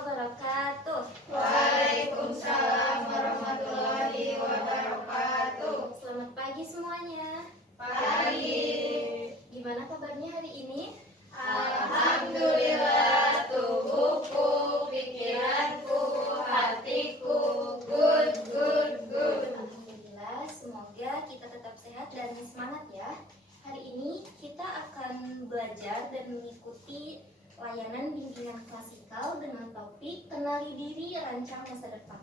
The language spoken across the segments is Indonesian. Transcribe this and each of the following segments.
wabarakatuh. Waalaikumsalam warahmatullahi wabarakatuh. Selamat pagi semuanya. Pagi. Gimana kabarnya hari ini? Alhamdulillah, tubuhku, pikiranku, hatiku, good. Alhamdulillah, semoga kita tetap sehat dan semangat ya. Hari ini kita akan belajar dan mengikuti layanan bimbingan klasikal dengan topik Kenali Diri Rancang Masa Depan.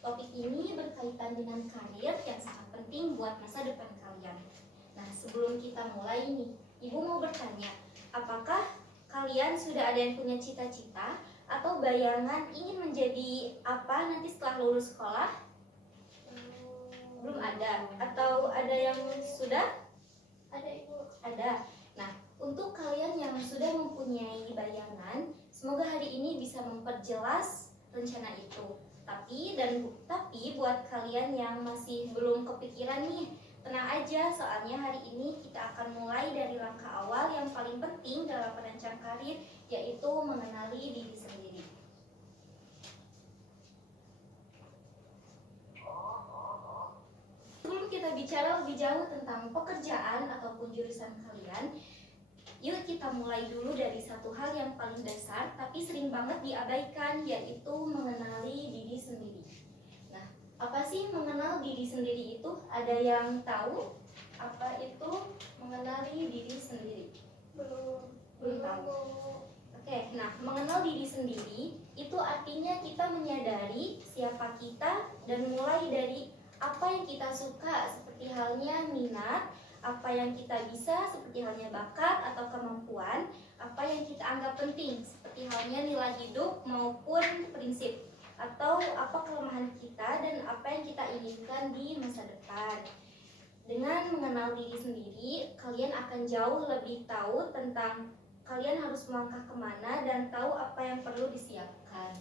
Topik ini berkaitan dengan karir yang sangat penting buat masa depan kalian. Nah, sebelum kita mulai nih, Ibu mau bertanya, apakah kalian sudah ada yang punya cita-cita atau bayangan ingin menjadi apa nanti setelah lulus sekolah? Belum ada? Atau ada yang sudah? Ada, Ibu? Ada. Nah, untuk kalian yang sudah mempunyai bayangan, semoga hari ini bisa memperjelas rencana itu. Tapi buat kalian yang masih belum kepikiran nih, tenang aja, soalnya hari ini kita akan mulai dari langkah awal yang paling penting dalam merancang karir, yaitu mengenali diri sendiri. Sebelum kita bicara lebih jauh tentang pekerjaan ataupun jurusan kalian, yuk kita mulai dulu dari satu hal yang paling dasar tapi sering banget diabaikan, yaitu mengenali diri sendiri. Nah, apa sih mengenal diri sendiri itu? Ada yang tahu apa itu mengenali diri sendiri? Belum tahu. Oke, nah mengenal diri sendiri itu artinya kita menyadari siapa kita dan mulai dari apa yang kita suka, seperti halnya minat, apa yang kita bisa seperti halnya bakat atau kemampuan, apa yang kita anggap penting seperti halnya nilai hidup maupun prinsip, atau apa kelemahan kita dan apa yang kita inginkan di masa depan. Dengan mengenal diri sendiri, kalian akan jauh lebih tahu tentang kalian harus melangkah kemana dan tahu apa yang perlu disiapkan.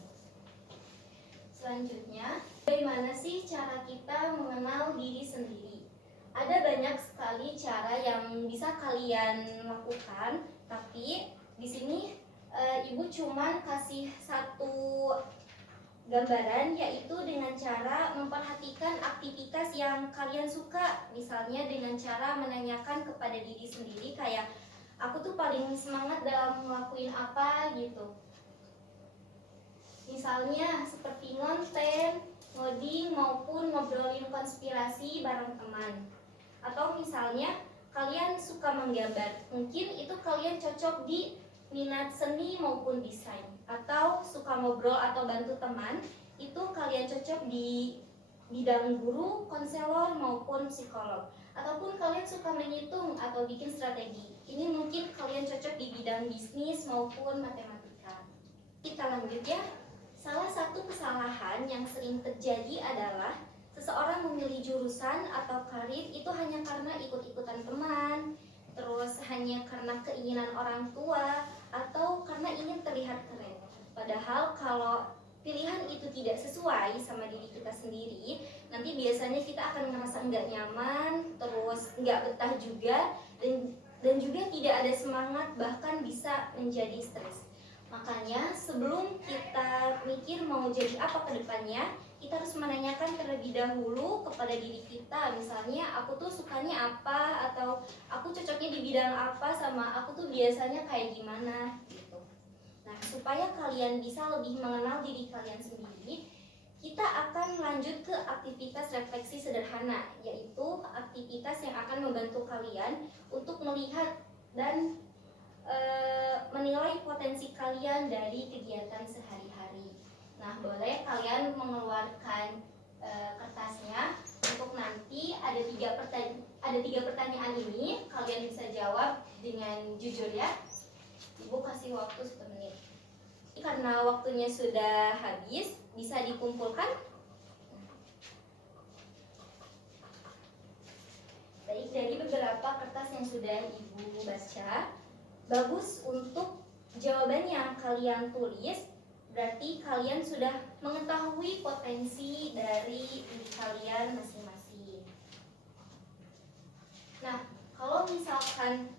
Selanjutnya, bagaimana sih cara kita mengenal diri sendiri? Ada banyak sekali cara yang bisa kalian lakukan, tapi di sini Ibu cuma kasih satu gambaran, yaitu dengan cara memperhatikan aktivitas yang kalian suka. Misalnya dengan cara menanyakan kepada diri sendiri kayak, aku tuh paling semangat dalam ngelakuin apa gitu. Misalnya seperti ngonten, ngoding, maupun ngobrolin konspirasi bareng teman. Atau misalnya kalian suka menggambar, mungkin itu kalian cocok di minat seni maupun desain. Atau suka ngobrol atau bantu teman, itu kalian cocok di bidang guru, konselor, maupun psikolog. Ataupun kalian suka menghitung atau bikin strategi, ini mungkin kalian cocok di bidang bisnis maupun matematika. Kita lanjut ya. Salah satu kesalahan yang sering terjadi adalah seseorang memilih jurusan atau karir itu hanya karena ikut-ikutan teman, terus hanya karena keinginan orang tua, atau karena ingin terlihat keren. Padahal kalau pilihan itu tidak sesuai sama diri kita sendiri, nanti biasanya kita akan merasa nggak nyaman, terus nggak betah juga, dan juga tidak ada semangat, bahkan bisa menjadi stres. Makanya sebelum kita mikir mau jadi apa ke depannya, kita harus menanyakan terlebih dahulu kepada diri kita. Misalnya, aku tuh sukanya apa, atau aku cocoknya di bidang apa, sama aku tuh biasanya kayak gimana gitu. Nah, supaya kalian bisa lebih mengenal diri kalian sendiri, kita akan lanjut ke aktivitas refleksi sederhana, yaitu aktivitas yang akan membantu kalian untuk melihat dan menilai potensi kalian dari kegiatan sehari-hari. Nah, boleh kalian mengeluarkan kertasnya untuk nanti ada tiga pertanyaan ini, kalian bisa jawab dengan jujur ya. Ibu kasih waktu 1 menit. Karena waktunya sudah habis, bisa dikumpulkan. Baik, dari beberapa kertas yang sudah Ibu baca, bagus untuk jawaban yang kalian tulis, berarti kalian sudah mengetahui potensi dari diri kalian masing-masing. Nah, kalau misalkan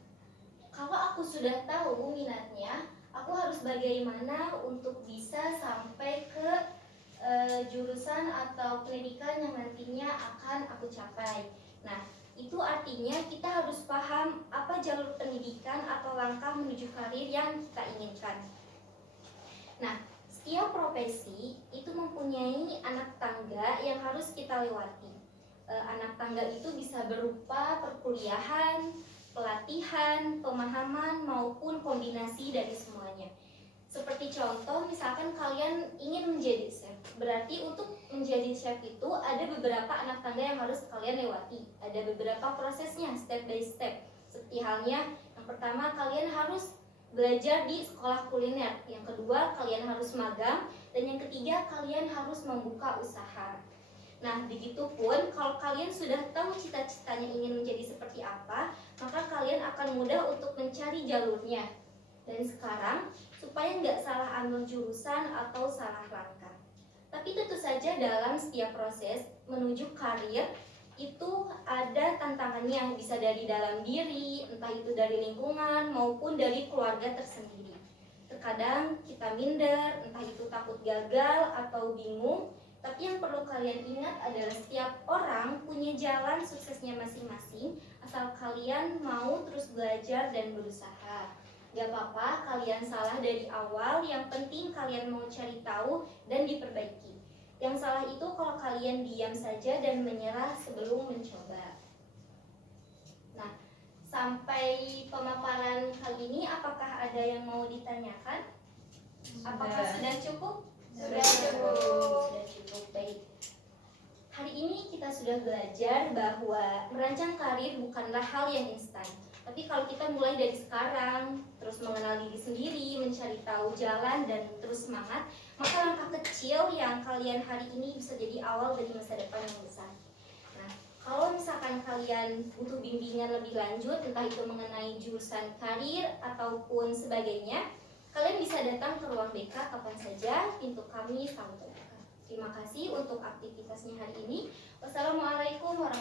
kalau aku sudah tahu minatnya, aku harus harus bagaimana untuk bisa sampai ke jurusan atau pendidikan yang nantinya akan aku capai. Nah, itu artinya kita harus paham apa jalur pendidikan atau langkah menuju karir yang kita inginkan. Nah, setiap profesi itu mempunyai anak tangga yang harus kita lewati. Anak tangga itu bisa berupa perkuliahan, pelatihan, pemahaman, maupun kombinasi dari semuanya. Seperti contoh, misalkan kalian ingin menjadi chef. Berarti untuk menjadi chef itu ada beberapa anak tangga yang harus kalian lewati. Ada beberapa prosesnya, step by step. Seperti halnya, yang pertama kalian harus belajar di sekolah kuliner. Yang kedua, kalian harus magang. Dan yang ketiga, kalian harus membuka usaha. Nah, begitupun kalau kalian sudah tahu cita-citanya ingin menjadi seperti apa, maka kalian akan mudah untuk mencari jalurnya. Dan sekarang, supaya nggak salah ambil jurusan atau salah langkah. Tapi tentu saja dalam setiap proses menuju karir itu ada tantangannya yang bisa dari dalam diri, entah itu dari lingkungan maupun dari keluarga tersendiri. Terkadang kita minder, entah itu takut gagal atau bingung. Tapi yang perlu kalian ingat adalah setiap orang punya jalan suksesnya masing-masing, asal kalian mau terus belajar dan berusaha. Gak apa-apa kalian salah dari awal, yang penting kalian mau cari tahu dan diperbaiki. Yang salah itu kalau kalian diam saja dan menyerah sebelum mencoba. Nah, sampai pemaparan kali ini apakah ada yang mau ditanyakan? Apakah sudah cukup? Sudah cukup. Sudah cukup, baik. Hari ini kita sudah belajar bahwa merancang karir bukanlah hal yang instan. Tapi kalau kita mulai dari sekarang, terus mengenal diri sendiri, mencari tahu jalan, dan terus semangat, maka langkah kecil yang kalian hari ini bisa jadi awal dari masa depan yang besar. Nah, kalau misalkan kalian butuh bimbingan lebih lanjut, entah itu mengenai jurusan karir ataupun sebagainya, kalian bisa datang ke ruang BK kapan saja, pintu kami selalu terbuka. Terima kasih untuk aktivitasnya hari ini. Wassalamualaikum warahmatullahi wabarakatuh.